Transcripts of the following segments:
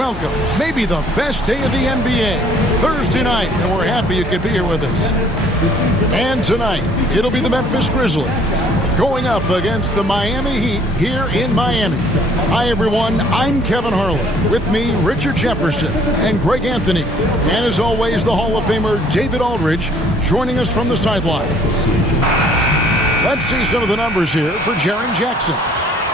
welcome. Maybe the best day of the NBA. Thursday night, and we're happy you could be here with us. And tonight, it'll be the Memphis Grizzlies going up against the Miami Heat here in Miami. Hi, everyone. I'm Kevin Harlan. With me, Richard Jefferson and Greg Anthony. And as always, the Hall of Famer David Aldridge joining us from the sideline. Let's see some of the numbers here for Jaren Jackson.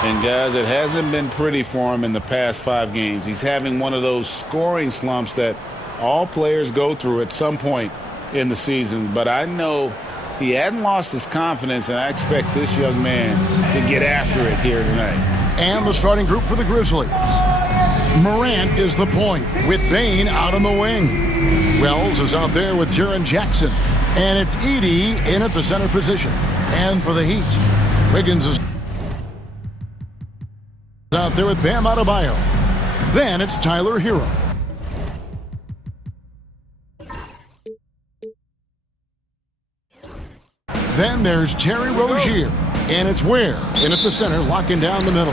And guys, it hasn't been pretty for him in the past 5 games. He's having one of those scoring slumps that all players go through at some point in the season. But I know he hadn't lost his confidence, and I expect this young man to get after it here tonight. And the starting group for the Grizzlies. Morant is the point with Bane out on the wing. Wells is out there with Jaren Jackson. And it's Edey in at the center position. And for the Heat, Wiggins is out there with Bam Adebayo. Then it's Tyler Hero. Then there's Terry Rozier. And it's Ware in at the center, locking down the middle.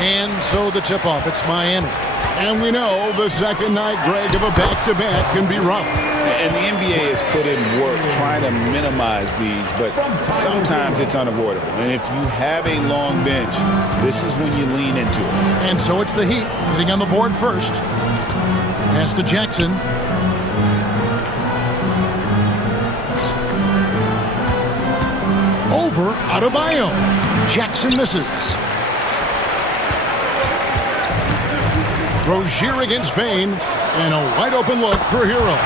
And so the tip-off, it's Miami. And we know the second night, Greg, of a back-to-back can be rough. And the NBA has put in work trying to minimize these, but sometimes it's unavoidable. And if you have a long bench, this is when you lean into it. And so it's the Heat hitting on the board first. Pass to Jackson. Over Adebayo. Jackson misses. Rozier against Bane, and a wide-open look for Hero.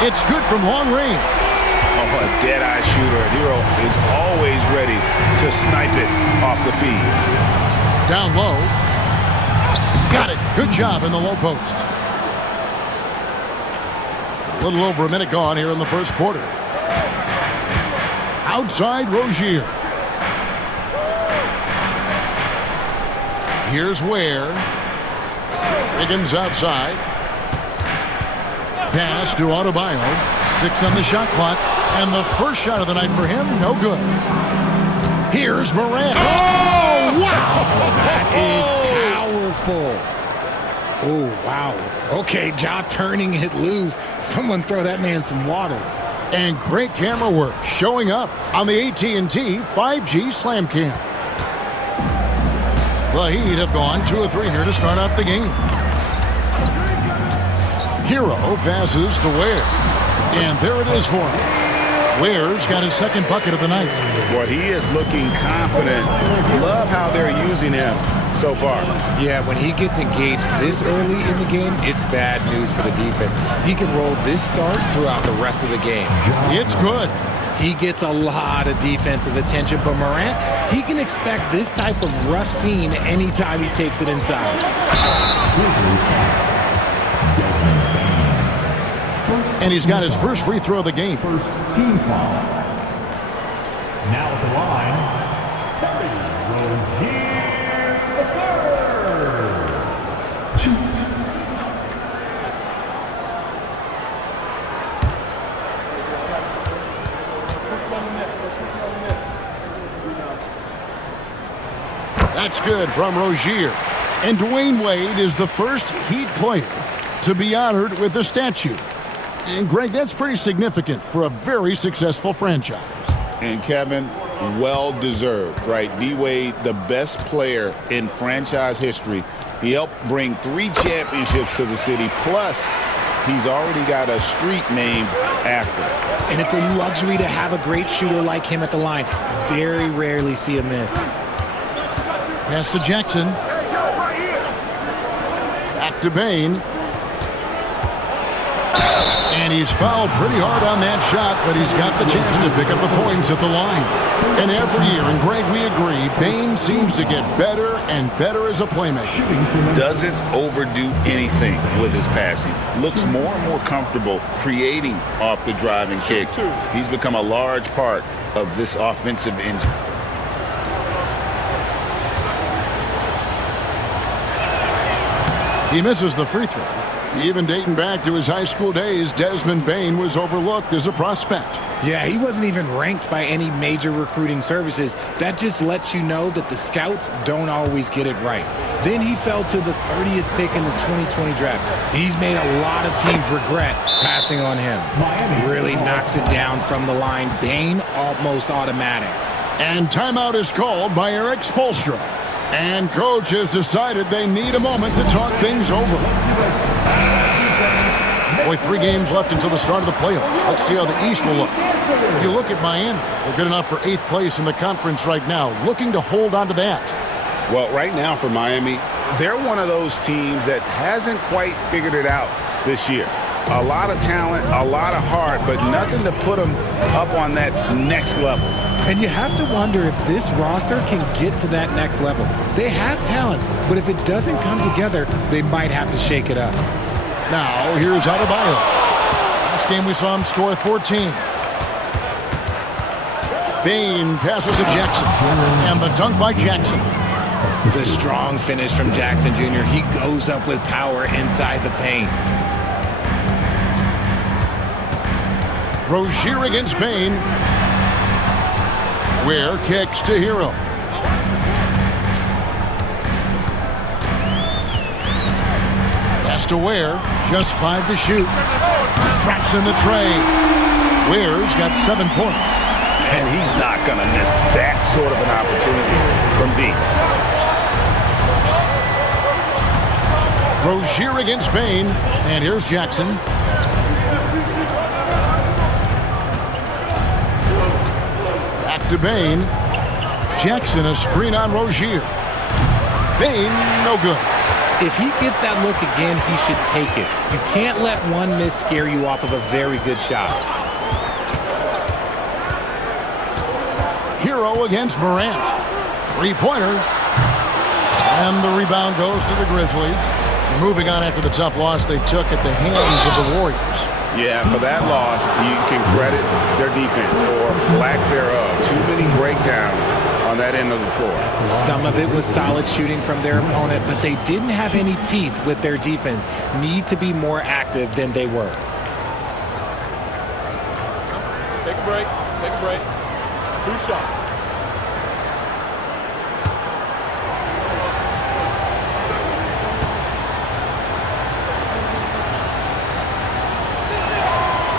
It's good from long range. Oh, a dead-eye shooter. Hero is always ready to snipe it off the feed. Down low. Got it. Good job in the low post. A little over a minute gone here in the first quarter. Outside Rozier. Here's Ware. Wiggins outside. Pass to Adebayo. 6 on the shot clock. And the first shot of the night for him, no good. Here's Morant. Oh, wow! That is powerful. Oh, wow. Okay, Ja turning it loose. Someone throw that man some water. And great camera work showing up on the AT&T 5G Slam Cam. The Heat have gone 2 of 3 here to start out the game. Hero passes to Ware. And there it is for him. Ware's got his second bucket of the night. Boy, he is looking confident. Love how they're using him so far. Yeah, when he gets engaged this early in the game, it's bad news for the defense. He can roll this start throughout the rest of the game. It's good. He gets a lot of defensive attention, but Morant, he can expect this type of rough scene anytime he takes it inside. And he's got his first free throw of the game. First team foul. Now at the line, Terry Rozier III. That's good from Rozier. And Dwayne Wade is the first Heat player to be honored with a statue. And Greg, that's pretty significant for a very successful franchise. And Kevin, well-deserved, right? D-Wade, the best player in franchise history. He helped bring 3 championships to the city. Plus, he's already got a street named after him. And it's a luxury to have a great shooter like him at the line. Very rarely see a miss. Pass to Jackson. Back to Bane. And he's fouled pretty hard on that shot, but he's got the chance to pick up the points at the line. And every year, and Greg, we agree, Bane seems to get better and better as a playmaker. Doesn't overdo anything with his passing. Looks more and more comfortable creating off the driving kick. He's become a large part of this offensive engine. He misses the free throw. Even dating back to his high school days, Desmond Bane was overlooked as a prospect. Yeah, he wasn't even ranked by any major recruiting services. That just lets you know that the scouts don't always get it right. Then he fell to the 30th pick in the 2020 draft. He's made a lot of teams regret passing on him. Really knocks it down from the line. Bain, almost automatic. And timeout is called by Eric Spoelstra. And coach has decided they need a moment to talk things over. Only 3 games left until the start of the playoffs. Let's see how the East will look. You look at Miami. They're good enough for 8th place in the conference right now, looking to hold on to that. Well, right now for Miami, they're one of those teams that hasn't quite figured it out this year. A lot of talent, a lot of heart, but nothing to put them up on that next level. And you have to wonder if this roster can get to that next level. They have talent, but if it doesn't come together, they might have to shake it up. Now, here's Adebayo. Last game we saw him score 14. Bain passes to Jackson. And the dunk by Jackson. The strong finish from Jackson Jr. He goes up with power inside the paint. Rozier against Bain. Ware kicks to Hero. Pass to Ware. Just 5 to shoot. Drops in the tray. Ware's got 7 points. And he's not going to miss that sort of an opportunity from deep. Rozier against Bain. And here's Jackson. Back to Bain. Jackson, a screen on Rozier. Bain, no good. If he gets that look again, he should take it. You can't let one miss scare you off of a very good shot. Hero against Morant. 3-pointer. And the rebound goes to the Grizzlies. They're moving on after the tough loss they took at the hands of the Warriors. Yeah, for that loss, you can credit their defense or lack thereof. Too many breakdowns on that end of the floor. Some of it was solid shooting from their opponent, but they didn't have any teeth with their defense. Need to be more active than they were. Take a break. Take a break. 2 shots.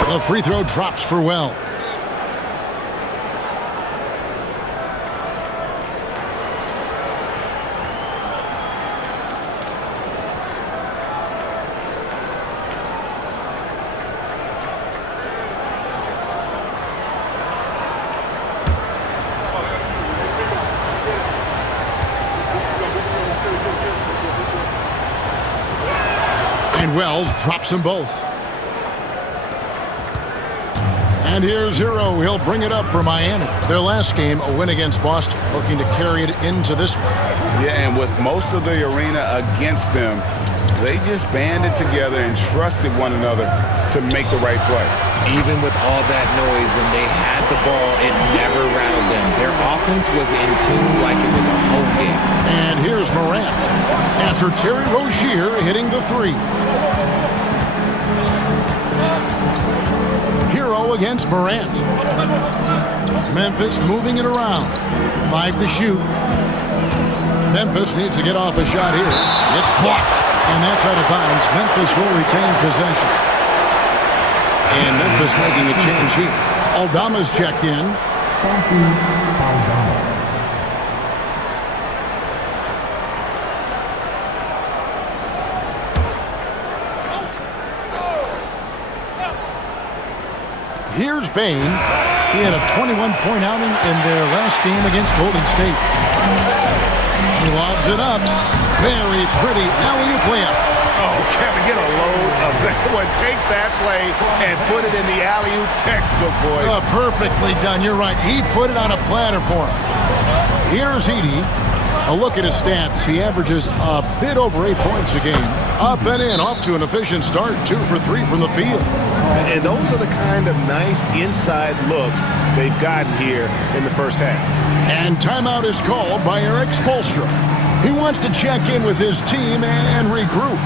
The free throw drops for Wells. And Wells drops them both. And here's Hero. He'll bring it up for Miami. Their last game, a win against Boston, looking to carry it into this one. Yeah, and with most of the arena against them, they just banded together and trusted one another to make the right play. Even with all that noise, when they had the ball, it never rattled them. Their offense was in tune like it was a home game. And here's Morant after Terry Rozier hitting the 3. Hero against Morant. Memphis moving it around. 5 to shoot. Memphis needs to get off a shot here. It's blocked. And that's out of bounds. Memphis will retain possession. And Memphis making a change here. Aldama's checked in. Santi Aldama. Here's Bain. He had a 21-point outing in their last game against Golden State. He lobs it up. Very pretty alley-oop layup. Oh, Kevin, get a load of that one. Take that play and put it in the alley-oop textbook, boys. Perfectly done. You're right. He put it on a platter for him. Here's Edey. A look at his stats. He averages a bit over 8 points a game. Up and in, off to an efficient start. 2 for 3 from the field. And those are the kind of nice inside looks they've gotten here in the first half. And timeout is called by Eric Spoelstra. He wants to check in with his team and regroup.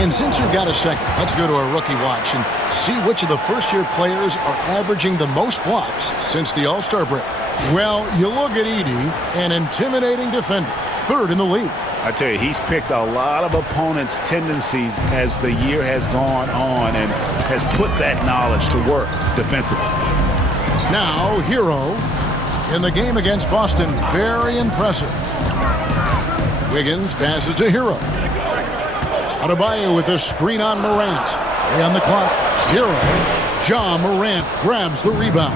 And since we've got a second, let's go to our rookie watch and see which of the first-year players are averaging the most blocks since the All-Star break. Well, you look at Edey, an intimidating defender, third in the league. I tell you, he's picked a lot of opponents' tendencies as the year has gone on and has put that knowledge to work defensively. Now, Hero in the game against Boston, very impressive. Wiggins passes to Hero. Adebayo with a screen on Morant. 3 on the clock. Hero. Ja Morant grabs the rebound.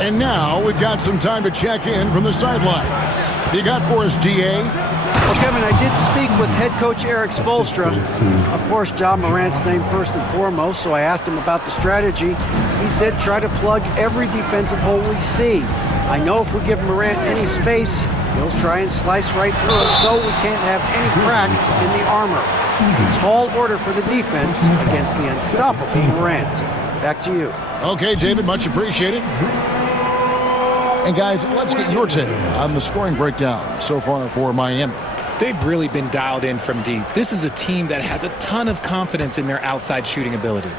And now we've got some time to check in from the sidelines. You got for us, D.A.? Well, Kevin, I did speak with head coach Eric Spoelstra. Of course, Ja Morant's named first and foremost, so I asked him about the strategy. He said try to plug every defensive hole we see. I know if we give Morant any space, he'll try and slice right through us so we can't have any cracks in the armor. Tall order for the defense against the unstoppable Morant. Back to you. Okay, David, much appreciated. And guys, let's get your take on the scoring breakdown so far for Miami. They've really been dialed in from deep. This is a team that has a ton of confidence in their outside shooting ability.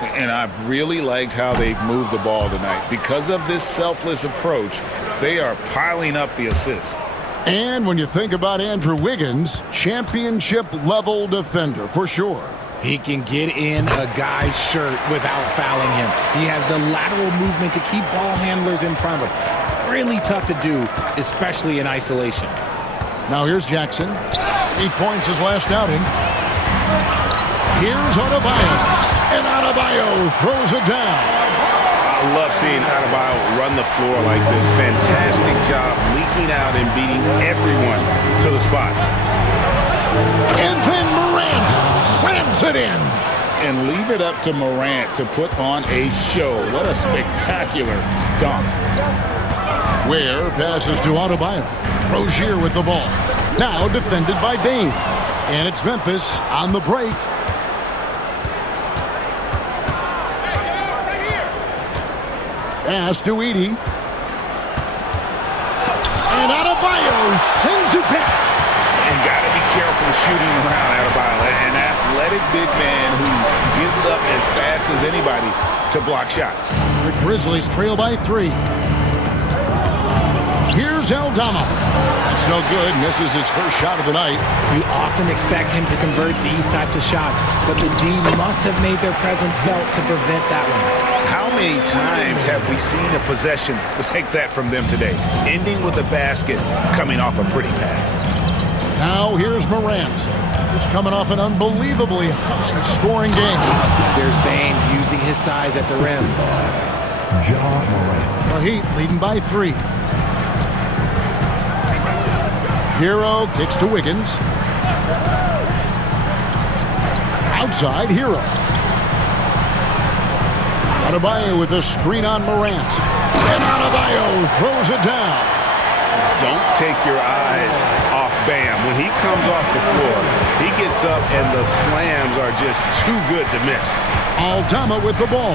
And I've really liked how they've moved the ball tonight. Because of this selfless approach, they are piling up the assists. And when you think about Andrew Wiggins, championship-level defender for sure. He can get in a guy's shirt without fouling him. He has the lateral movement to keep ball handlers in front of him. Really tough to do, especially in isolation. Now here's Jackson. 8 points his last outing. Here's Adebayo. And Adebayo throws it down. I love seeing Adebayo run the floor like this. Fantastic job leaking out and beating everyone to the spot. And then Morant slams it in. And leave it up to Morant to put on a show. What a spectacular dunk. Ware passes to Adebayo. Rozier with the ball. Now defended by Dame. And it's Memphis on the break. Pass to Edey. And Adebayo sends it back. And got to be careful shooting around Adebayo. An athletic big man who gets up as fast as anybody to block shots. The Grizzlies trail by 3. Here's Aldama. That's no good. Misses his first shot of the night. You often expect him to convert these types of shots, but the D must have made their presence felt to prevent that one. How many times have we seen a possession like that from them today, ending with a basket coming off a pretty pass? Now here's Morant. He's coming off an unbelievably high-scoring game. There's Bane using his size at the rim. Ja Morant. The Heat leading by 3. Hero kicks to Wiggins. Outside, Hero. Adebayo with a screen on Morant. And Adebayo throws it down. Don't take your eyes off Bam. When he comes off the floor, he gets up and the slams are just too good to miss. Aldama with the ball.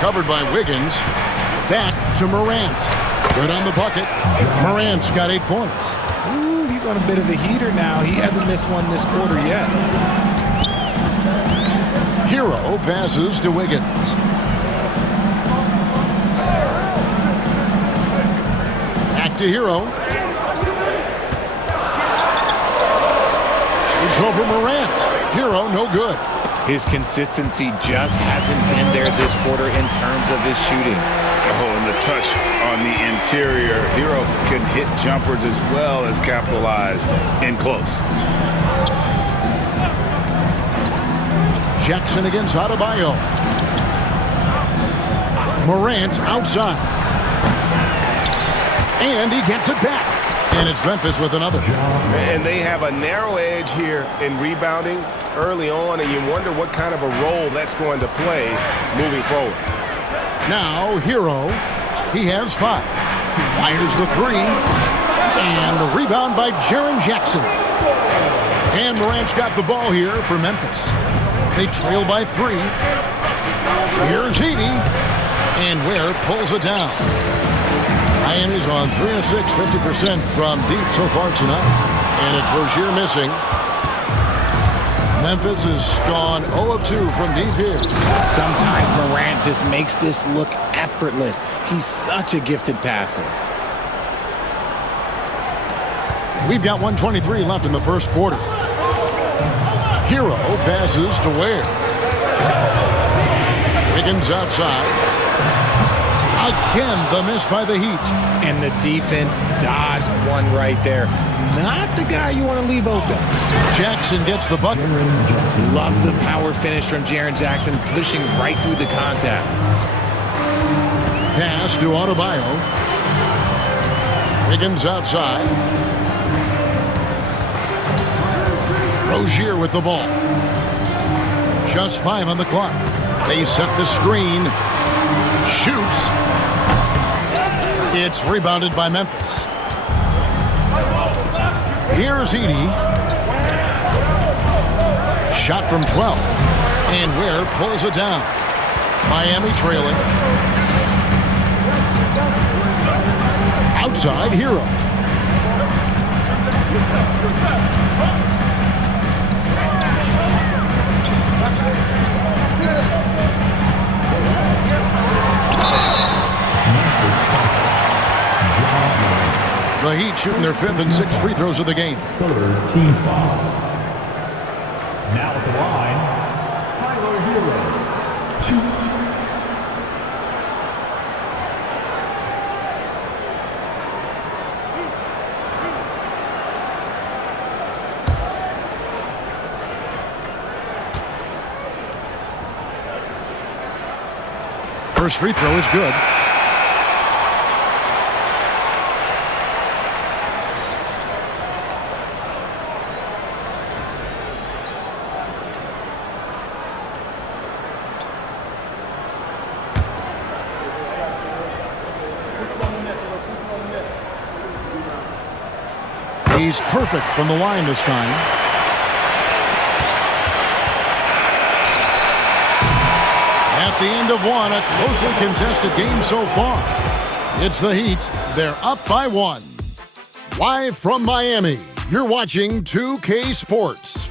Covered by Wiggins. Back to Morant. Good on the bucket. Morant's got 8 points. Ooh, he's on a bit of a heater now. He hasn't missed one this quarter yet. Hero passes to Wiggins. Back to Hero. over Morant. Hero, no good. His consistency just hasn't been there this quarter in terms of his shooting. Oh, and the touch on the interior. Hero can hit jumpers as well as capitalize in close. Jackson against Adebayo. Morant outside. And he gets it back. And it's Memphis with another. And they have a narrow edge here in rebounding early on, and you wonder what kind of a role that's going to play moving forward. Now, Hero. He has 5. Fires the 3. And a rebound by Jaren Jackson. And Morant's got the ball here for Memphis. They trail by 3. Here's Edey. And Ware pulls it down. Miami's on 3 of 6, 50% from deep so far tonight. And it's Rozier missing. Memphis has gone 0 of 2 from deep here. Sometimes Morant just makes this look effortless. He's such a gifted passer. We've got 1:23 left in the first quarter. Hero passes to Ware. Wiggins outside. Again, the miss by the Heat. And the defense dodged one right there. Not the guy you want to leave open. Jackson gets the bucket. Love the power finish from Jaren Jackson, pushing right through the contact. Pass to Adebayo. Wiggins outside. Rozier with the ball. Just 5 on the clock. They set the screen. Shoots. It's rebounded by Memphis. Here's Edey. Shot from 12. And Ware pulls it down. Miami trailing. Outside, Hero. The Heat shooting their 5th and 6th free throws of the game. Third team foul. Now at the line, Tyler Hero. 2. First free throw is good. He's perfect from the line this time. At the end of one, a closely contested game so far. It's the Heat. They're up by 1. Live from Miami, you're watching 2K Sports.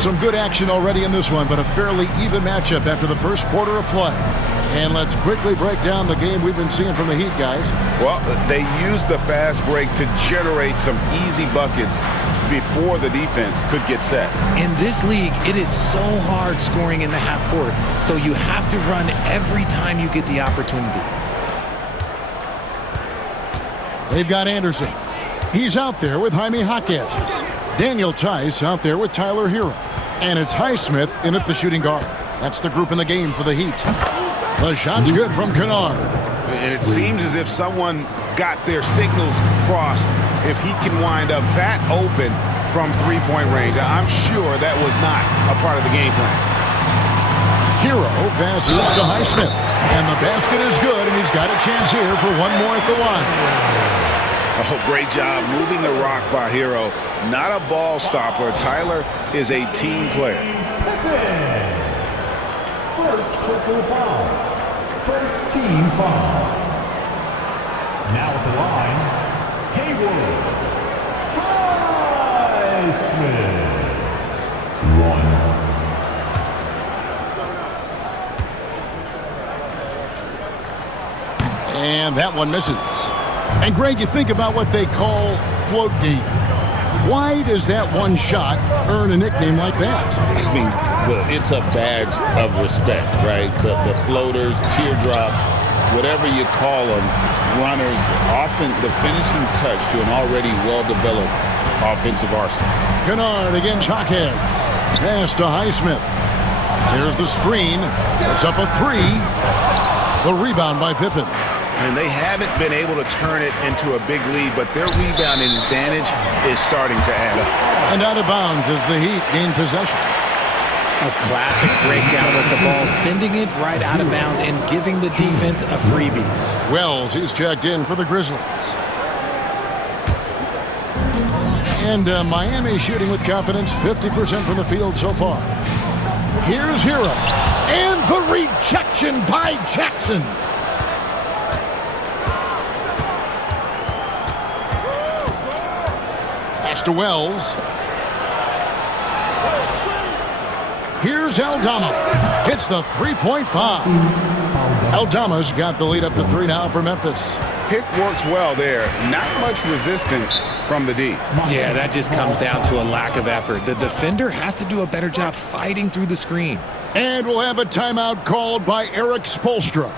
Some good action already in this one, but a fairly even matchup after the first quarter of play. And let's quickly break down the game we've been seeing from the Heat, guys. Well, they used the fast break to generate some easy buckets before the defense could get set. In this league, it is so hard scoring in the half court, so you have to run every time you get the opportunity. They've got Anderson. He's out there with Jaime Jaquez. Daniel Tice out there with Tyler Hero. And it's Highsmith in at the shooting guard. That's the group in the game for the Heat. The shot's good from Kennard. And it seems as if someone got their signals crossed if he can wind up that open from three-point range. I'm sure that was not a part of the game plan. Hero passes to Highsmith. And the basket is good, and he's got a chance here for one more at the line. Oh, great job moving the rock by Hero. Not a ball stopper. Tyler is a team player. First personal foul. First team foul. Now at the line, Hayward. And that one misses. And Greg, you think about what they call float game. Why does that one shot earn a nickname like that? I mean, it's a badge of respect, right? The floaters, teardrops, whatever you call them, runners, often the finishing touch to an already well-developed offensive arsenal. Kennard against Jaquez. Pass to Highsmith. Here's the screen. It's up a 3. The rebound by Pippen. And they haven't been able to turn it into a big lead, but their rebounding advantage is starting to add up. And out of bounds as the Heat gain possession. A classic breakdown with the ball, sending it right out of bounds and giving the defense a freebie. Wells, he's checked in for the Grizzlies. And Miami shooting with confidence, 50% from the field so far. Here's Hero. And the rejection by Jackson. Pass to Wells. Here's Aldama. Hits the three-point foul. Aldama's got the lead up to 3 now for Memphis. Pick works well there. Not much resistance from the D. Yeah, that just comes down to a lack of effort. The defender has to do a better job fighting through the screen. And we'll have a timeout called by Erik Spoelstra.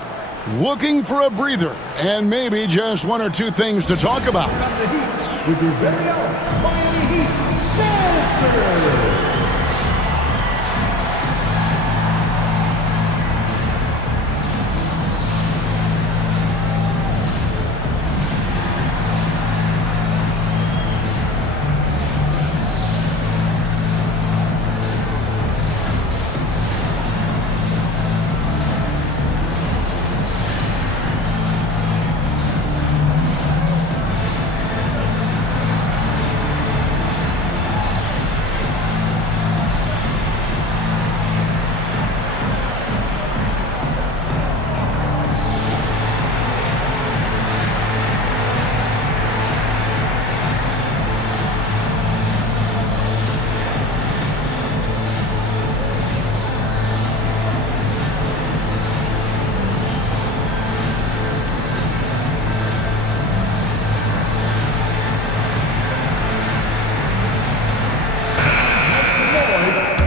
Looking for a breather and maybe just 1 or 2 things to talk about. With your very own Miami Heat dancer.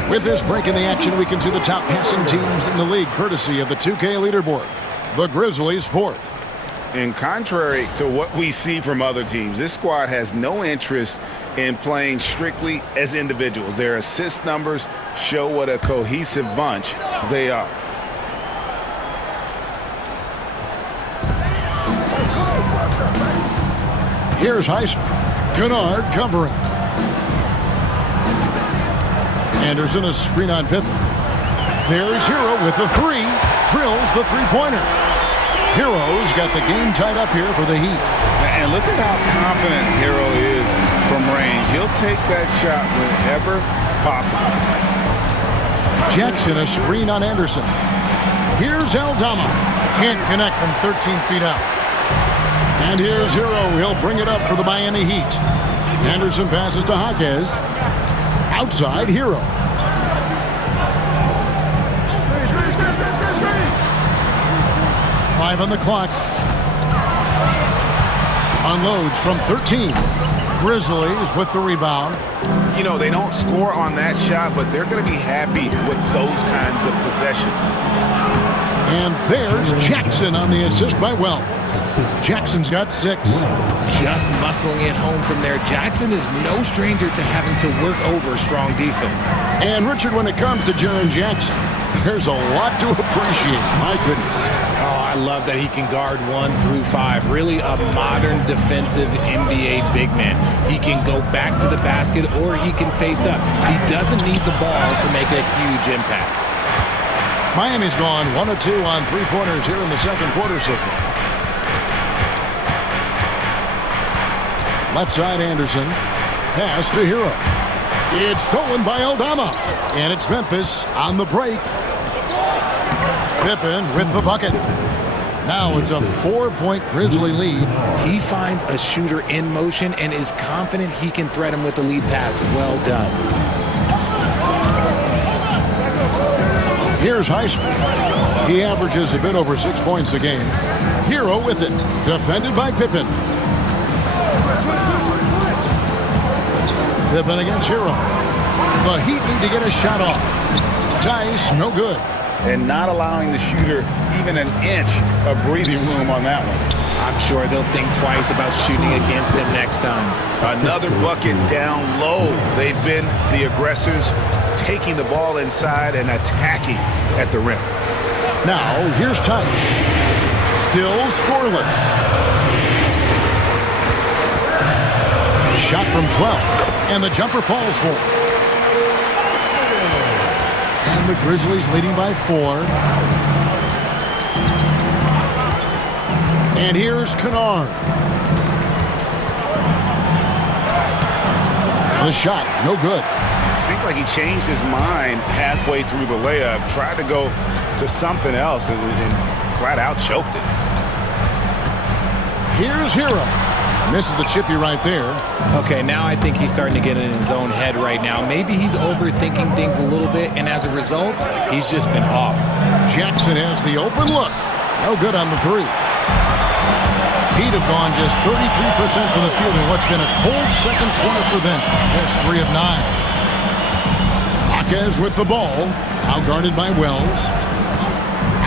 With this break in the action, we can see the top passing teams in the league, courtesy of the 2K leaderboard. The Grizzlies 4th. And contrary to what we see from other teams, this squad has no interest in playing strictly as individuals. Their assist numbers show what a cohesive bunch they are. Here's Highsmith. Kennard covering. Anderson, a screen on Pippen. There's Hero with the 3. Drills the three-pointer. Hero's got the game tied up here for the Heat. And look at how confident Hero is from range. He'll take that shot whenever possible. Jackson, a screen on Anderson. Here's Aldama. Can't connect from 13 feet out. And here's Hero. He'll bring it up for the Miami Heat. Anderson passes to Jaquez. Outside, Hero. Five on the clock. Unloads from 13. Grizzlies with the rebound. You know, they don't score on that shot, but they're going to be happy with those kinds of possessions. And there's Jackson on the assist by Wells. Jackson's got 6. Just muscling it home from there. Jackson is no stranger to having to work over strong defense. And Richard, when it comes to Jaren Jackson, there's a lot to appreciate. My goodness. Oh, I love that he can guard 1 through 5. Really a modern defensive NBA big man. He can go back to the basket or he can face up. He doesn't need the ball to make a huge impact. Miami's gone 1 of 2 on three-pointers here in the second quarter so far. Left side, Anderson. Pass to Hero. It's stolen by Aldama. And it's Memphis on the break. Pippen with the bucket. Now it's a 4-point Grizzly lead. He finds a shooter in motion and is confident he can threat him with the lead pass. Well done. Here's Highsmith. He averages a bit over 6 points a game. Hero with it. Defended by Pippen. Pippen against Hero. The Heat need to get a shot off. Tice, no good. And not allowing the shooter even an inch of breathing room on that one. I'm sure they'll think twice about shooting against him next time. Another bucket down low. They've been the aggressors, taking the ball inside and attacking at the rim. Now, here's Tice. Still scoreless. Shot from 12. And the jumper falls for him. And the Grizzlies leading by 4. And here's Kennard. The shot, no good. It seemed like he changed his mind halfway through the layup, tried to go to something else, and flat out choked it. Here's Hero. Misses the chippy right there. Okay, now I think he's starting to get in his own head right now. Maybe he's overthinking things a little bit, and as a result, he's just been off. Jackson has the open look. No good on the 3. Heat have gone just 33% from the field in what's been a cold second quarter for them. That's 3 of 9. Jaquez with the ball. Outguarded by Wells.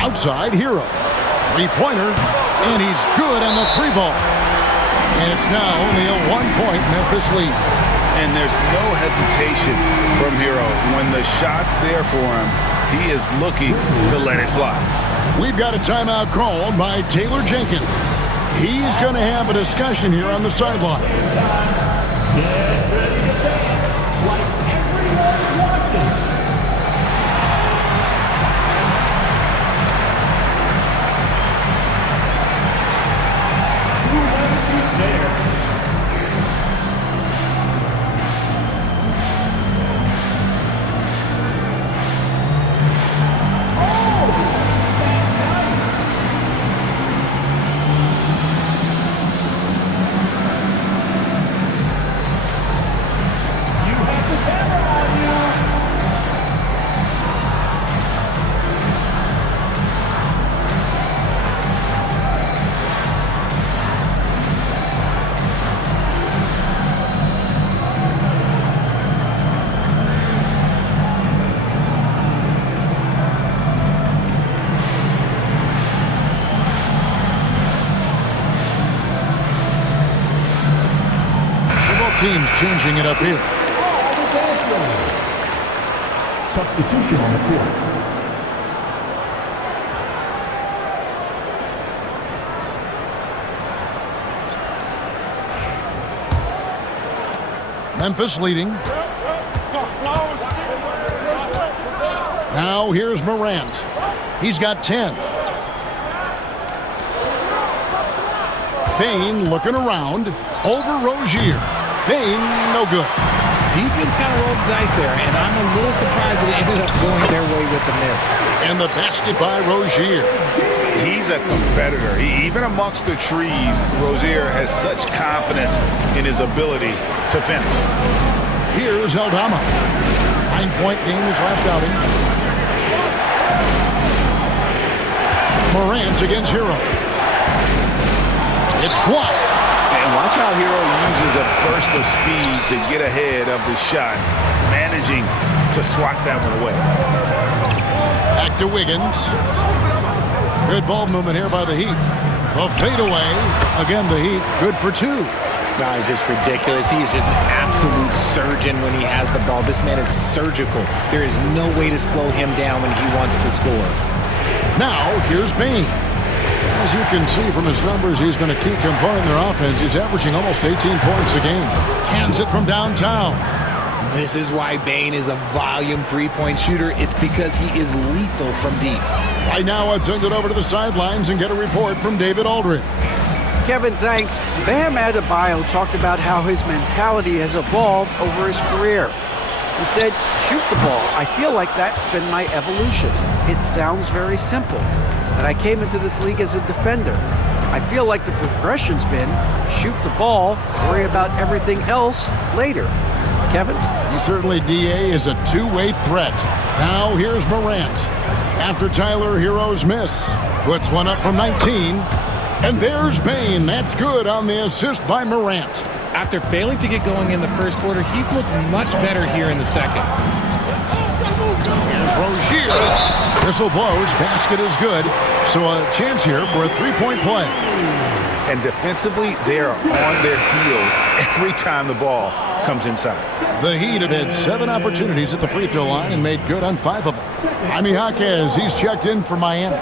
Outside, Hero. Three-pointer. And he's good on the 3-ball. And it's now only a 1-point Memphis lead. And there's no hesitation from Hero. When the shot's there for him, he is looking to let it fly. We've got a timeout called by Taylor Jenkins. He's going to have a discussion here on the sideline. Get ready to dance like everyone's watching. Teams changing it up here. Substitution on the court. Memphis leading. Now here's Morant. He's got 10. Payne looking around. Over Rozier. Payne, no good. Defense kind of rolled the dice there, and I'm a little surprised that it ended up going their way with the miss. And the basket by Rozier. He's a competitor. Even amongst the trees, Rozier has such confidence in his ability to finish. Here's Aldama. 9-point game his last outing. Morant against Hero. It's blocked. And watch how Hero uses a burst of speed to get ahead of the shot, managing to swat that one away. Back to Wiggins. Good ball movement here by the Heat. The fadeaway. Again, the Heat good for 2. No, he's just ridiculous. He's just an absolute surgeon when he has the ball. This man is surgical. There is no way to slow him down when he wants to score. Now, here's Payne. As you can see from his numbers, he's been a key component in their offense. He's averaging almost 18 points a game. Cans it from downtown. This is why Bane is a volume three-point shooter. It's because he is lethal from deep. Right now, I'd send it over to the sidelines and get a report from David Aldridge. Kevin, thanks. Bam Adebayo talked about how his mentality has evolved over his career. He said, shoot the ball. I feel like that's been my evolution. It sounds very simple. And I came into this league as a defender. I feel like the progression's been shoot the ball, worry about everything else later. Kevin? He certainly, DA, is a two-way threat. Now here's Morant. after Tyler Hero's miss. Puts one up from 19. And there's Bane. That's good on the assist by Morant. After failing to get going in the first quarter, he's looked much better here in the second. Here's Rozier. Whistle blows. Basket is good. So a chance here for a three-point play. And defensively, they are on their heels every time the ball comes inside. The Heat have had 7 opportunities at the free throw line and made good on 5 of them. Jaime Jaquez, he's checked in for Miami.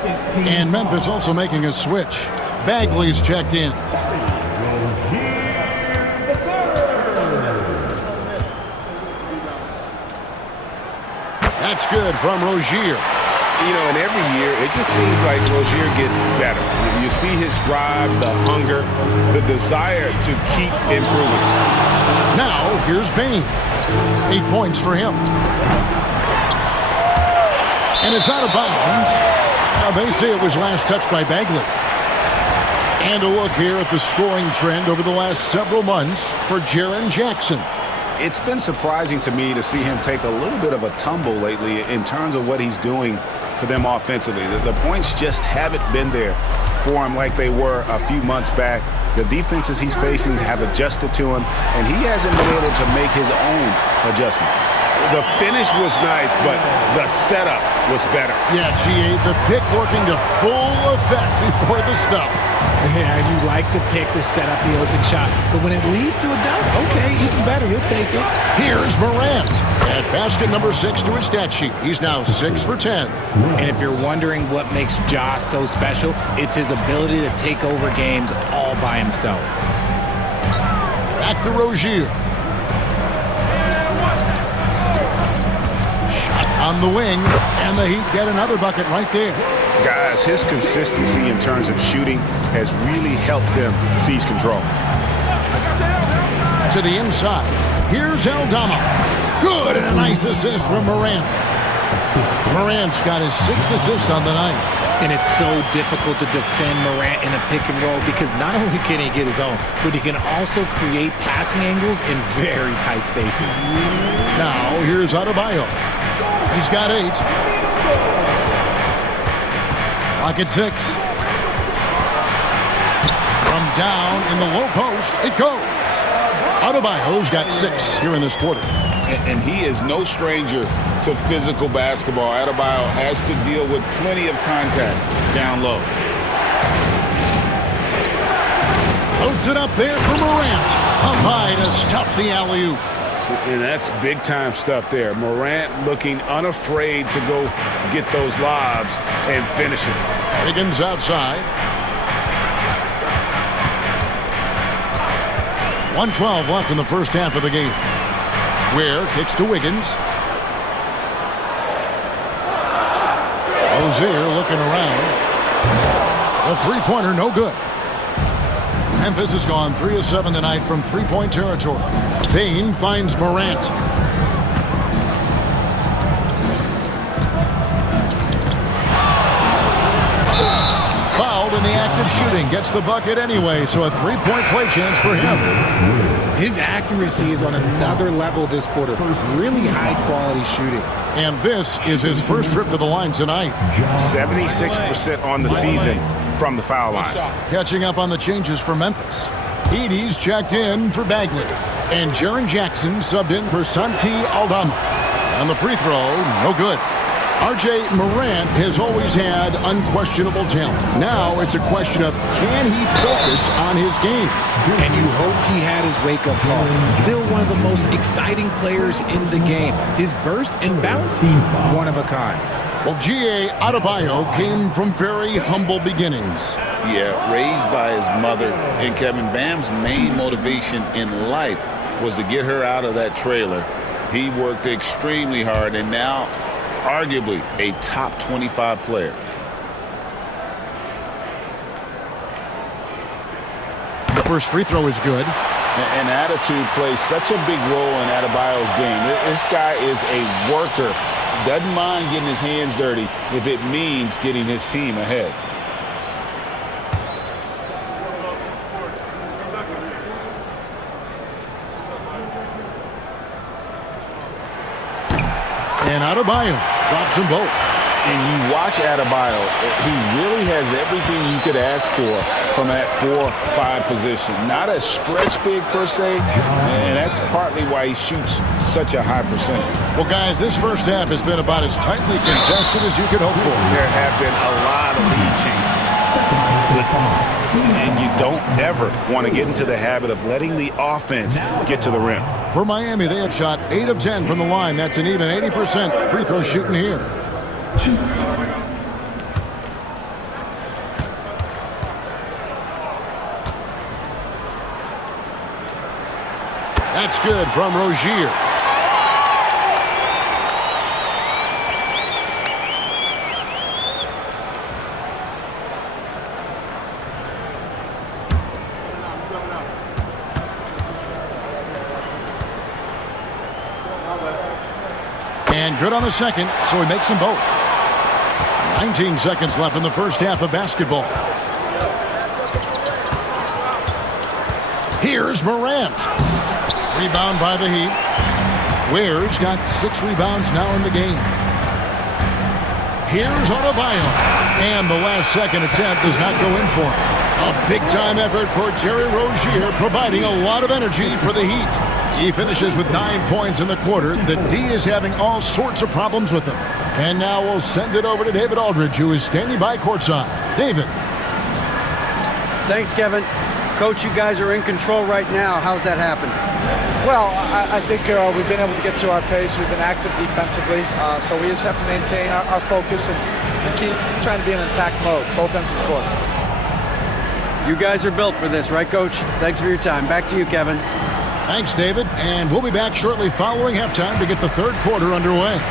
And Memphis also making a switch. Bagley's checked in. That's good from Rozier. You know, and every year, it just seems like Rozier gets better. You see his drive, the hunger, the desire to keep improving. Now, here's Bane. 8 points for him. And it's out of bounds. Now, they say it was last touched by Bagley. And a look here at the scoring trend over the last several months for Jaren Jackson. It's been surprising to me to see him take a little bit of a tumble lately in terms of what he's doing for them offensively. The points just haven't been there for him like they were a few months back. The defenses he's facing have adjusted to him, and he hasn't been able to make his own adjustment. The finish was nice, but the setup was better. Yeah, GA, the pick working to full effect before the stuff. Yeah, you like to pick to set up the open shot, but when it leads to a dunk, okay, even better, you'll take it. Here's Morant at basket number 6 to his stat sheet. He's now 6 for 10. And if you're wondering what makes Ja so special, it's his ability to take over games all by himself. Back to Rozier. Shot on the wing, and the Heat get another bucket right there. Guys, his consistency in terms of shooting has really helped them seize control. To the inside. Here's Aldama. Good, and a nice assist from Morant. Morant's got his 6th assist on the night. And it's so difficult to defend Morant in a pick and roll because not only can he get his own, but he can also create passing angles in very tight spaces. Now, here's Adebayo. He's got 8. Clock at 6. From down in the low post, it goes. Adebayo's got 6 here in this quarter. And he is no stranger to physical basketball. Adebayo has to deal with plenty of contact down low. Loads it up there for Morant. Up high to stuff the alley-oop. And that's big-time stuff there. Morant looking unafraid to go get those lobs and finish it. Wiggins outside. 1:12 left in the first half of the game. Ware kicks to Wiggins. Rozier looking around. The three-pointer no good. Memphis has gone 3 of 7 tonight from three-point territory. Bane finds Morant. Fouled in the act of shooting. Gets the bucket anyway, so a three-point play chance for him. His accuracy is on another level this quarter. Really high-quality shooting. And this is his first trip to the line tonight. 76% on the season from the foul line. Catching up on the changes for Memphis. Edey's checked in for Bagley. And Jaren Jackson subbed in for Santi Aldama. On the free throw, no good. R.J. Morant has always had unquestionable talent. Now it's a question of can he focus on his game? And you hope he had his wake-up call. Still one of the most exciting players in the game. His burst and bounce, one of a kind. Well, G.A. Adebayo came from very humble beginnings. Yeah, raised by his mother. And Kevin Bam's main motivation in life was to get her out of that trailer. He worked extremely hard, and now arguably a top 25 player. The first free throw is good. And attitude plays such a big role in Adebayo's game. This guy is a worker. Doesn't mind getting his hands dirty if it means getting his team ahead. And Adebayo drops them both. And you watch Adebayo, he really has everything you could ask for from that 4-5 position. Not a stretch big per se, and that's partly why he shoots such a high percentage. Well, guys, this first half has been about as tightly contested as you could hope for. There have been a lot of lead changes. My goodness. And you don't ever want to get into the habit of letting the offense get to the rim. For Miami, they have shot 8 of 10 from the line. That's an even 80% free throw shooting here. That's good from Rozier. And good on the second, so he makes them both. 19 seconds left in the first half of basketball. Here's Morant. Rebound by the Heat. Ware's got 6 rebounds now in the game. Here's Adebayo. And the last second attempt does not go in for him. A big-time effort for Terry Rozier, providing a lot of energy for the Heat. He finishes with 9 points in the quarter. The D is having all sorts of problems with him. And now we'll send it over to David Aldridge, who is standing by courtside. David. Thanks, Kevin. Coach, you guys are in control right now. How's that happen? Well, I think we've been able to get to our pace. We've been active defensively, so we just have to maintain our focus and keep trying to be in attack mode, both ends of the court. You guys are built for this, right, Coach? Thanks for your time. Back to you, Kevin. Thanks, David. And we'll be back shortly following halftime to get the third quarter underway.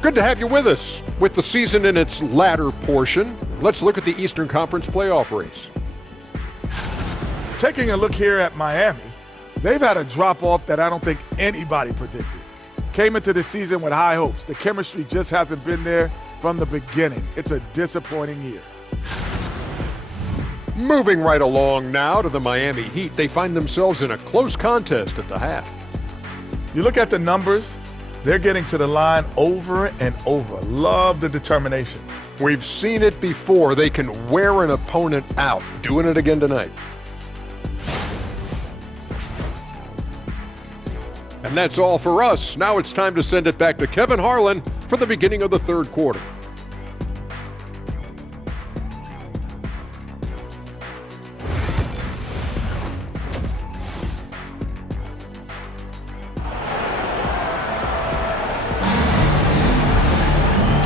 Good to have you with us. With the season in its latter portion, let's look at the Eastern Conference playoff race. Taking a look here at Miami, they've had a drop-off that I don't think anybody predicted. Came into the season with high hopes. The chemistry just hasn't been there from the beginning. It's a disappointing year. Moving right along now to the Miami Heat, they find themselves in a close contest at the half. You look at the numbers, they're getting to the line over and over. Love the determination. We've seen it before. They can wear an opponent out. Doing it again tonight. And that's all for us. Now it's time to send it back to Kevin Harlan for the beginning of the third quarter.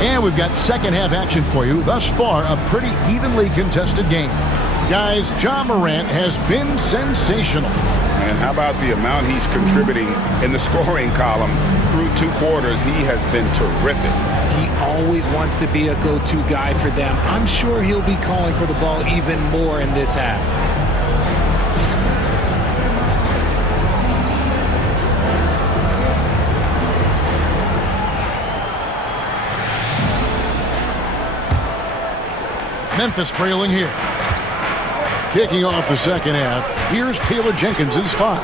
And we've got second half action for you. Thus far, a pretty evenly contested game. Guys, Ja Morant has been sensational. And how about the amount he's contributing in the scoring column through 2 quarters? He has been terrific. He always wants to be a go-to guy for them. I'm sure he'll be calling for the ball even more in this half. Memphis trailing here. Kicking off the second half, here's Taylor Jenkins's foul.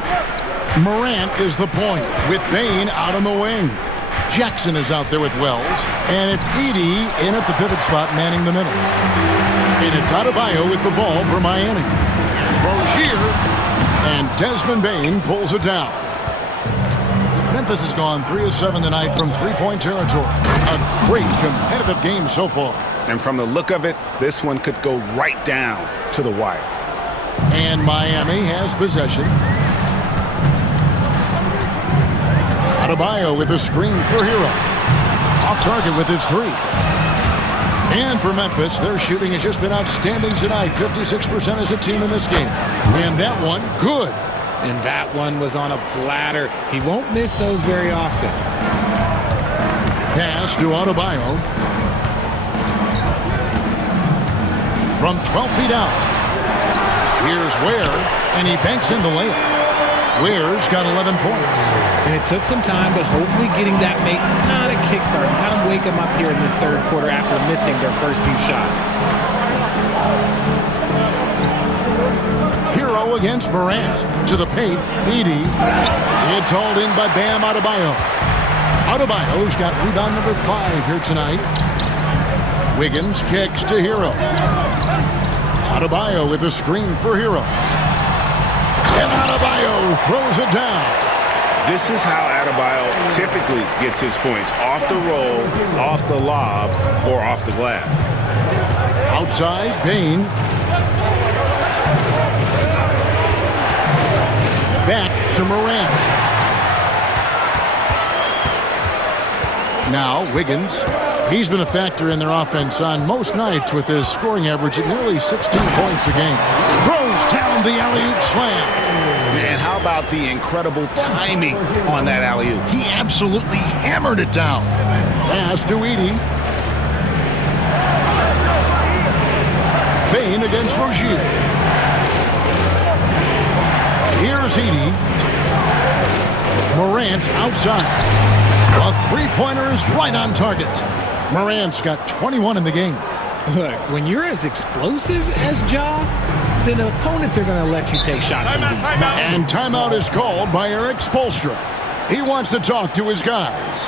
Morant is the point with Bane out on the wing. Jackson is out there with Wells, and it's Edey in at the pivot spot manning the middle. And it's Adebayo with the ball for Miami. Here's Rozier, and Desmond Bane pulls it down. Memphis has gone 3 of 7 tonight from three-point territory. A great competitive game so far. And from the look of it, this one could go right down to the wire. And Miami has possession. Adebayo with a screen for Hero. Off target with his 3. And for Memphis, their shooting has just been outstanding tonight. 56% as a team in this game. And that one, good. And that one was on a platter. He won't miss those very often. Pass to Adebayo. From 12 feet out. Here's Ware, and he banks in the layup. Ware's got 11 points. And it took some time, but hopefully getting that make kind of kickstart and kind of wake them up here in this third quarter after missing their first few shots. Hero against Morant. To the paint, Edey. It's hauled in by Bam Adebayo. Adebayo's got rebound number 5 here tonight. Wiggins kicks to Hero. Adebayo with a screen for Hero. And Adebayo throws it down. This is how Adebayo typically gets his points. Off the roll, off the lob, or off the glass. Outside, Bane. Back to Morant. Now Wiggins. He's been a factor in their offense on most nights with his scoring average at nearly 16 points a game. Throws down the alley-oop slam. Man, how about the incredible timing on that alley-oop? He absolutely hammered it down. Pass to Edey. Bane against Rozier. Here's Edey. Morant outside. A three-pointer is right on target. Morant's got 21 in the game. Look, when you're as explosive as Ja, then opponents are going to let you take shots from deep. And timeout is called by Erik Spoelstra. He wants to talk to his guys.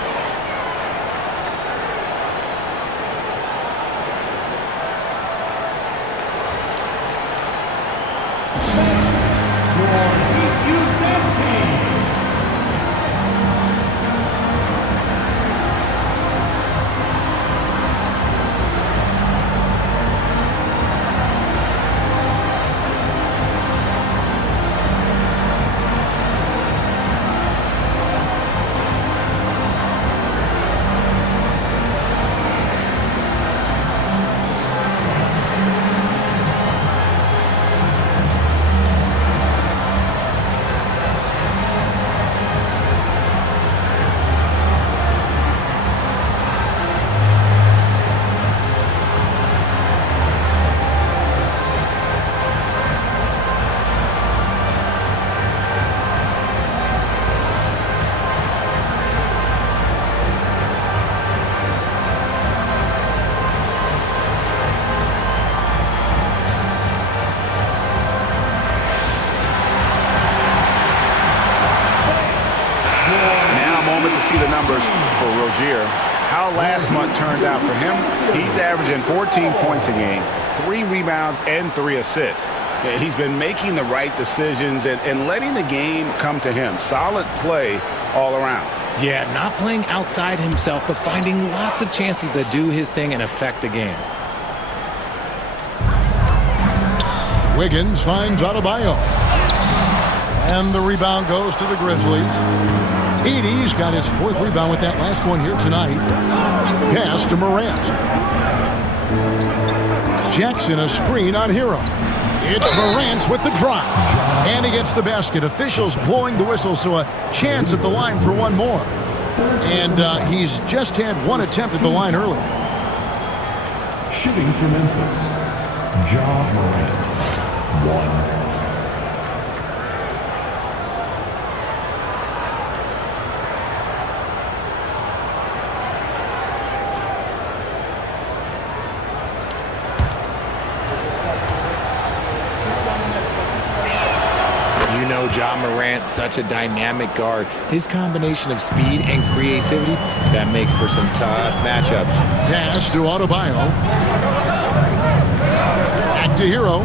See the numbers for Rozier. How last month turned out for him. He's averaging 14 points a game, 3 rebounds, and 3 assists. He's been making the right decisions and letting the game come to him. Solid play all around. Yeah, not playing outside himself, but finding lots of chances to do his thing and affect the game. Wiggins finds Adebayo. And the rebound goes to the Grizzlies. Edey's got his 4th rebound with that last one here tonight. Pass to Morant. Jackson a screen on Hero. It's Morant with the drive. And he gets the basket. Officials blowing the whistle, so a chance at the line for one more. And he's just had one attempt at the line early. Shooting for Memphis, Ja Morant, 1. Ja Morant, such a dynamic guard. His combination of speed and creativity, that makes for some tough matchups. Pass to Adebayo. Back to Hero.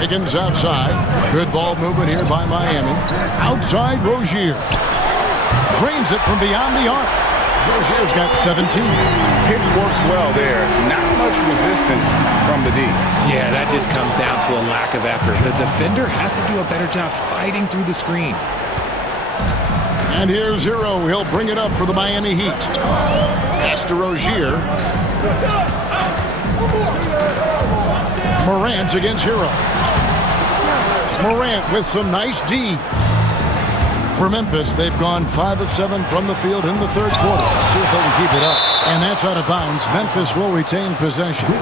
Higgins outside. Good ball movement here by Miami. Outside Rozier. Drains it from beyond the arc. Rozier's got 17. Pick works well there. Not much resistance from the D. Yeah, that just comes down to a lack of effort. The defender has to do a better job fighting through the screen. And here's Hero. He'll bring it up for the Miami Heat. Pass to Rozier. Morant against Hero. Morant with some nice D. For Memphis, they've gone 5 of 7 from the field in the third quarter. Let's see if they can keep it up. And that's out of bounds. Memphis will retain possession.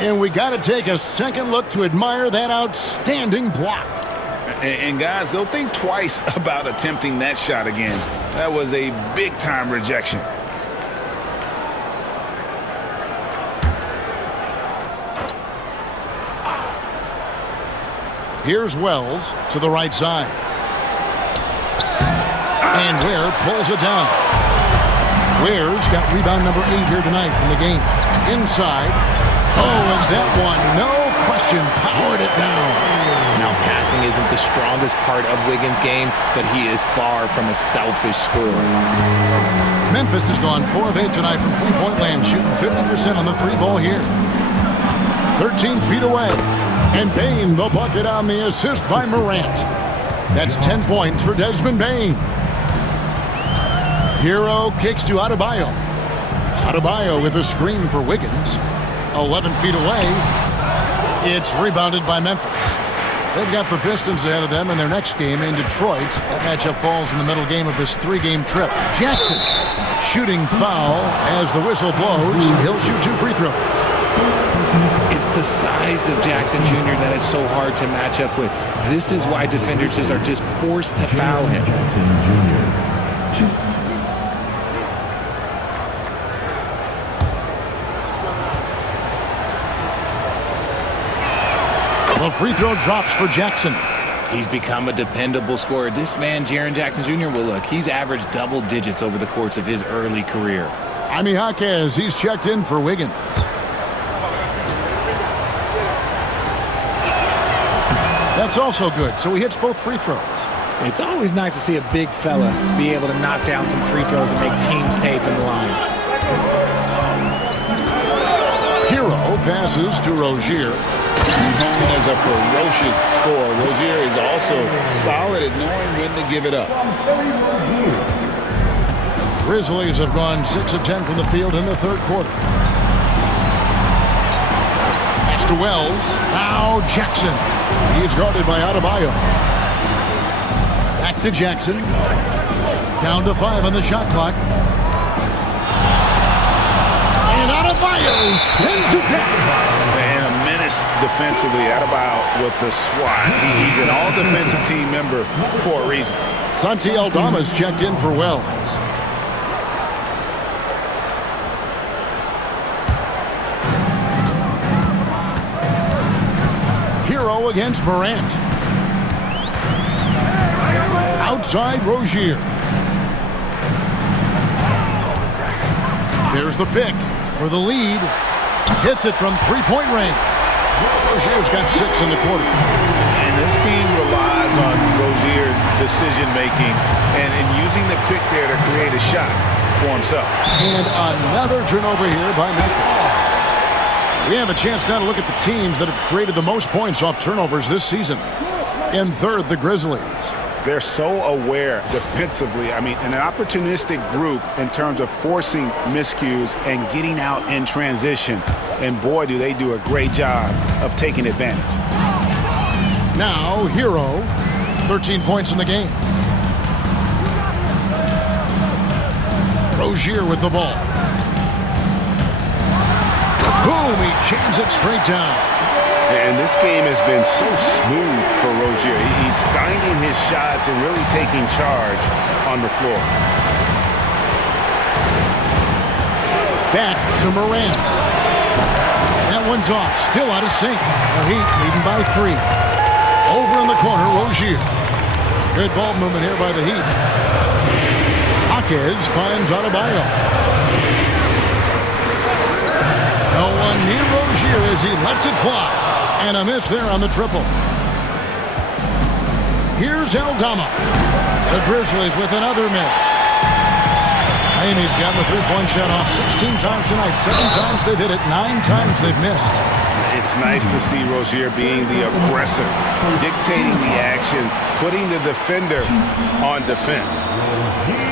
And we got to take a second look to admire that outstanding block. And guys, they'll think twice about attempting that shot again. That was a big-time rejection. Here's Wells to the right side. And Ware pulls it down. Ware's got rebound number 8 here tonight in the game. Inside. Oh, and that one, no question, powered it down. Now, passing isn't the strongest part of Wiggins' game, but he is far from a selfish scorer. Memphis has gone 4 of 8 tonight from three-point land, shooting 50% on the 3-ball here. 13 feet away. And Bane the bucket on the assist by Morant. That's 10 points for Desmond Bane. Hero kicks to Adebayo. Adebayo with a screen for Wiggins. 11 feet away. It's rebounded by Memphis. They've got the Pistons ahead of them in their next game in Detroit. That matchup falls in the middle game of this 3-game trip. Jackson shooting foul as the whistle blows. He'll shoot 2 free throws. It's the size of Jackson Jr. that is so hard to match up with. This is why defenders are just forced to foul him. The free throw drops for Jackson. He's become a dependable scorer. This man, Jaren Jackson Jr., well, look, he's averaged double digits over the course of his early career. Jaime Jaquez, he's checked in for Wiggins. That's also good, so he hits both free throws. It's always nice to see a big fella be able to knock down some free throws and make teams pay from the line. Hero passes to Rozier. Holman is a ferocious scorer. Rozier is also solid at knowing when to give it up. Grizzlies have gone 6 of 10 from the field in the third quarter. Pass to Wells. Now Jackson. He's guarded by Adebayo. Back to Jackson. Down to 5 on the shot clock. And Adebayo sends it down. And a menace defensively. Adebayo with the swat. He's an all-defensive team member for a reason. Santi Aldama's checked in for Wells. Hero against Morant. Outside Rozier. There's the pick for the lead. Hits it from three-point range. Rozier's got 6 in the quarter. And this team relies on Rozier's decision-making and using the pick there to create a shot for himself. And another turnover here by Memphis. We have a chance now to look at the teams that have created the most points off turnovers this season. In third, the Grizzlies. They're so aware defensively. I mean, an opportunistic group in terms of forcing miscues and getting out in transition. And boy, do they do a great job of taking advantage. Now, Hero, 13 points in the game. Rozier with the ball. Boom, he jams it straight down. And this game has been so smooth for Rozier. He's finding his shots and really taking charge on the floor. Back to Morant. That one's off, still out of sync. The Heat leading by 3. Over in the corner, Rozier. Good ball movement here by the Heat. Jaquez finds Adebayo. No one near Rozier as he lets it fly. And a miss there on the triple. Here's Aldama. The Grizzlies with another miss. Miami's gotten the three-point shot off 16 times tonight. 7 times they've hit it. 9 times they've missed. It's nice to see Rozier being the aggressor, dictating the action, putting the defender on defense.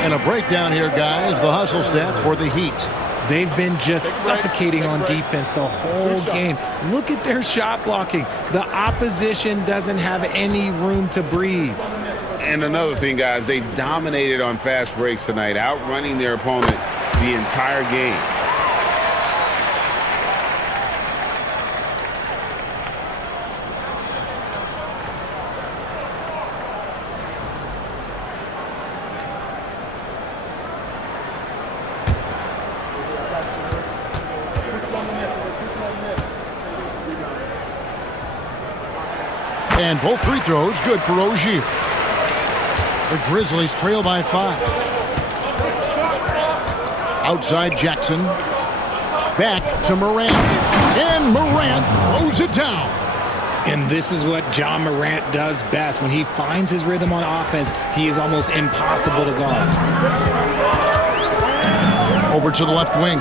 And a breakdown here, guys. The hustle stats for the Heat. They've been just suffocating on defense the whole game. Look at their shot blocking. The opposition doesn't have any room to breathe. And another thing, guys, they've dominated on fast breaks tonight, outrunning their opponent the entire game. And both free throws good for Rozier. The Grizzlies trail by 5. Outside Jackson. Back to Morant. And Morant throws it down. And this is what John Morant does best. When he finds his rhythm on offense, he is almost impossible to guard. Over to the left wing.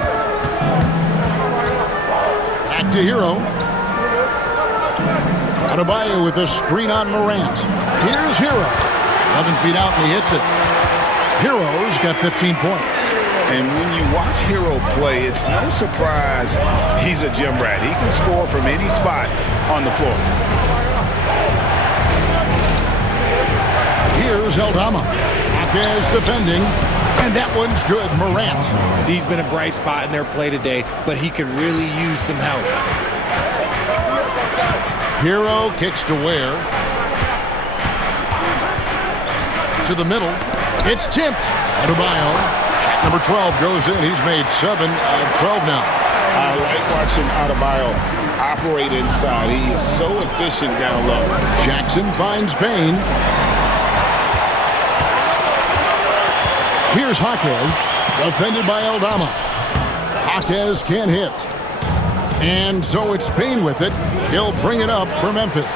Back to Hero. Adebayo with a screen on Morant. Here's Hero. 11 feet out and he hits it. Hero's got 15 points. And when you watch Hero play, it's no surprise he's a gym rat. He can score from any spot on the floor. Here's Aldama. Hawkes defending. And that one's good. Morant. He's been a bright spot in their play today, but he could really use some help. Hero kicks to Ware. To the middle. It's tipped. Adebayo. Number 12 goes in. He's made 7 of 12 now. I like watching Adebayo operate inside. He is so efficient down low. Jackson finds Bane. Here's Hawkes. Defended by Aldama. Hawkes can't hit. And so it's Bane with it. He'll bring it up for Memphis.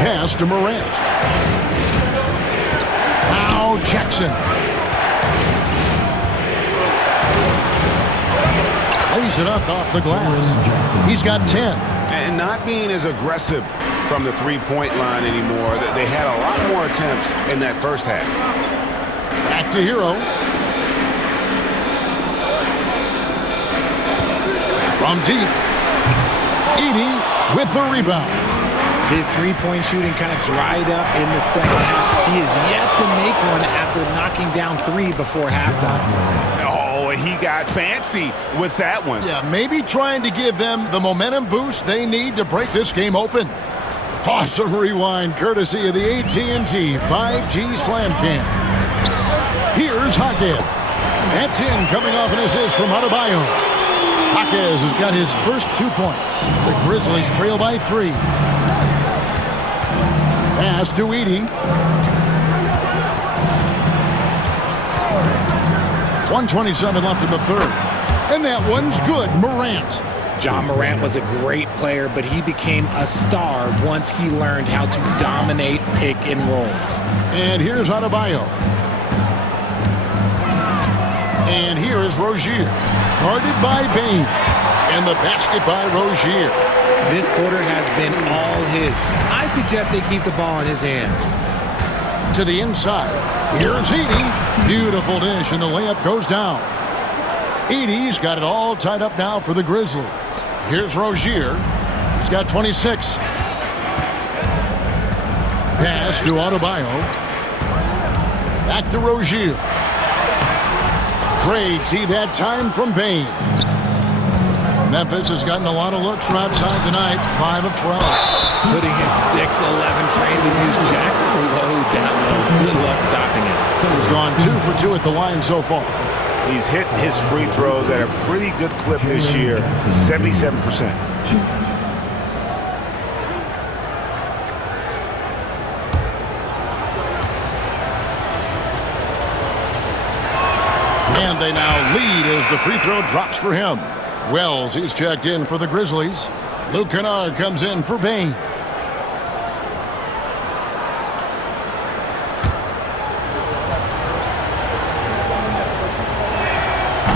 Pass to Morant. Now Jackson. Lays it up off the glass. He's got 10. And not being as aggressive from the three-point line anymore. They had a lot more attempts in that first half. Back to Hero. From deep. Edey with the rebound. His three-point shooting kind of dried up in the second half. He is yet to make one after knocking down 3 before halftime. Oh, he got fancy with that one. Yeah, maybe trying to give them the momentum boost they need to break this game open. Awesome rewind courtesy of the AT&T 5G Slam Cam. Here's Hawkes. That's in, coming off an assist from Adebayo. Hawkes has got his first 2 points. The Grizzlies trail by 3. Pass to Edey. 1:27 left in the third. And that one's good. Morant. John Morant was a great player, but he became a star once he learned how to dominate pick and rolls. And here's Adebayo. And here is Rozier. Guarded by Bane. And the basket by Rozier. This quarter has been all his. I suggest they keep the ball in his hands. To the inside. Here's Edey. Beautiful dish, and the layup goes down. Edey's got it all tied up now for the Grizzlies. Here's Rozier. He's got 26. Pass to Adebayo. Back to Rozier. Great D that time from Bane. Memphis has gotten a lot of looks from outside tonight. 5 of 12. Putting his 6'11" frame to use Jackson to low down low. Good luck stopping it. He's gone 2 for 2 at the line so far. He's hit his free throws at a pretty good clip this year, 77%. And they now lead as the free throw drops for him. Wells, he's checked in for the Grizzlies. Luke Kennard comes in for Bane.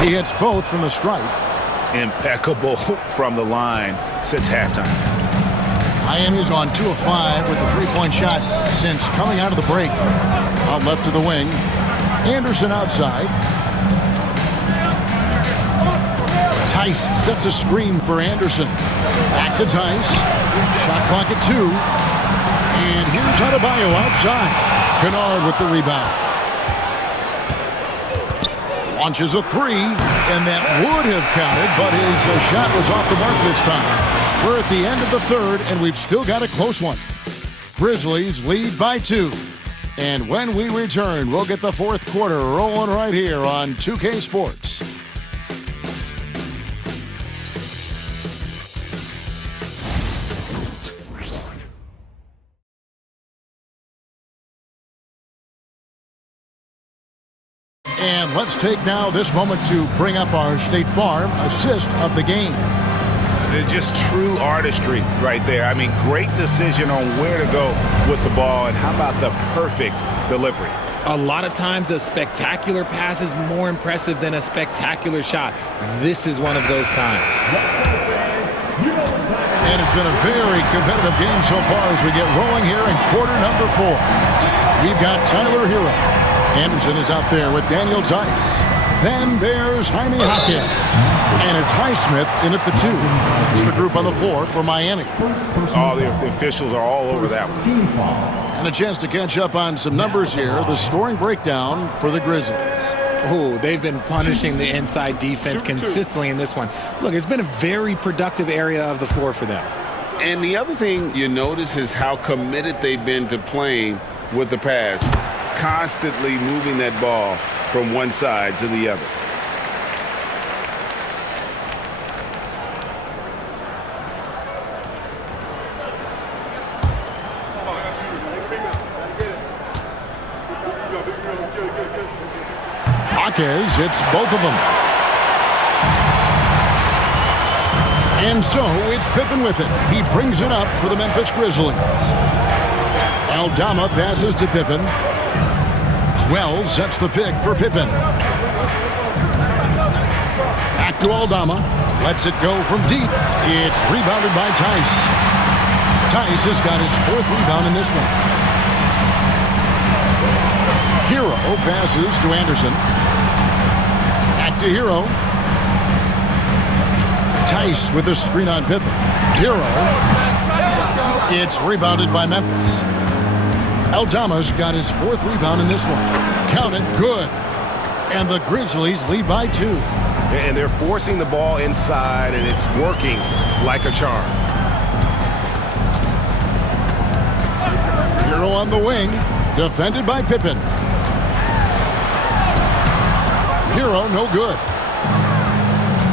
He hits both from the stripe. Impeccable from the line since halftime. Miami's on 2 of 5 with the three-point shot since coming out of the break. Out left of the wing. Anderson outside. Tice sets a screen for Anderson. Back to Tice. Shot clock at 2. And here's Adebayo outside. Kennard with the rebound. Launches a 3, and that would have counted, but his shot was off the mark this time. We're at the end of the third, and we've still got a close one. Grizzlies lead by 2. And when we return, we'll get the fourth quarter rolling right here on 2K Sports. And let's take now this moment to bring up our State Farm assist of the game. Just true artistry right there. I mean, great decision on where to go with the ball, and how about the perfect delivery? A lot of times a spectacular pass is more impressive than a spectacular shot. This is one of those times. And it's been a very competitive game so far as we get rolling here in quarter number 4. We've got Tyler Hero. Anderson is out there with Daniel Tice. Then there's Jaime Jaquez. And it's Highsmith in at the 2. It's the group on the floor for Miami. Oh, the officials are all over that one. And a chance to catch up on some numbers here. The scoring breakdown for the Grizzlies. Oh, they've been punishing the inside defense consistently in this one. Look, it's been a very productive area of the floor for them. And the other thing you notice is how committed they've been to playing with the pass, constantly moving that ball from one side to the other. Jaquez hits both of them. And so it's Pippen with it. He brings it up for the Memphis Grizzlies. Aldama passes to Pippen. Wells sets the pick for Pippen. Back to Aldama. Lets it go from deep. It's rebounded by Tice. Tice has got his 4th rebound in this one. Hero passes to Anderson. Back to Hero. Tice with a screen on Pippen. Hero. It's rebounded by Memphis. Aldama's got his 4th rebound in this one. Count it, good. And the Grizzlies lead by 2. And they're forcing the ball inside, and it's working like a charm. Hero on the wing, defended by Pippen. Hero, no good.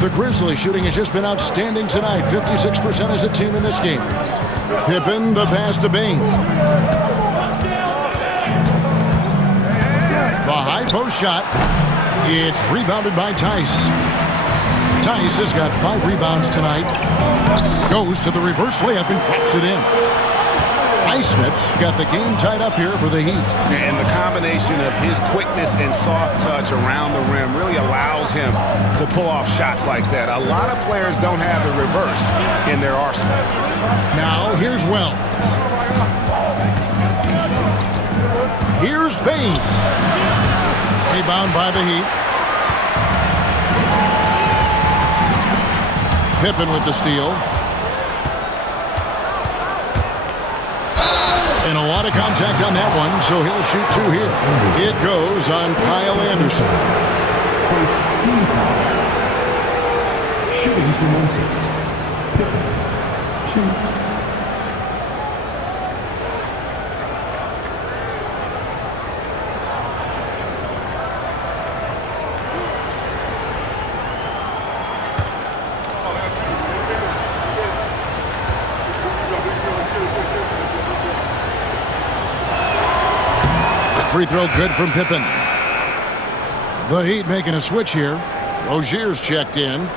The Grizzlies shooting has just been outstanding tonight. 56% as a team in this game. Pippen, the pass to Bane. The high post shot. It's rebounded by Tice. Tice has got 5 rebounds tonight. Goes to the reverse layup and traps it in. Highsmith's got the game tied up here for the Heat. And the combination of his quickness and soft touch around the rim really allows him to pull off shots like that. A lot of players don't have the reverse in their arsenal. Now here's Wells. Here's Bane. Rebound by the Heat. Pippen with the steal. And a lot of contact on that one, so he'll shoot 2 here. It goes on Kyle Anderson. First team foul. Shooting for Memphis. Pippen, 2. Free throw good from Pippen. The Heat making a switch here. Rozier's checked in.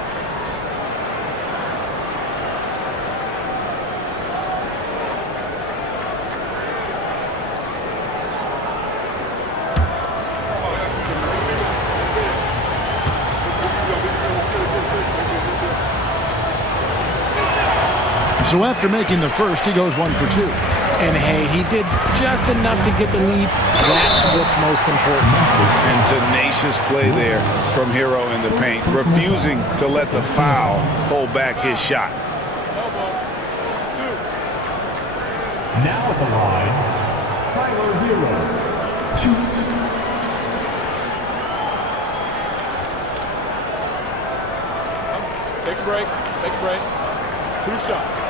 So after making the first, he goes 1 for 2. And hey, he did just enough to get the lead. That's what's most important. And tenacious play there from Hero in the paint, refusing to let the foul hold back his shot. Now at the line, Tyler Hero, 2. Take a break. Take a break. 2 shots.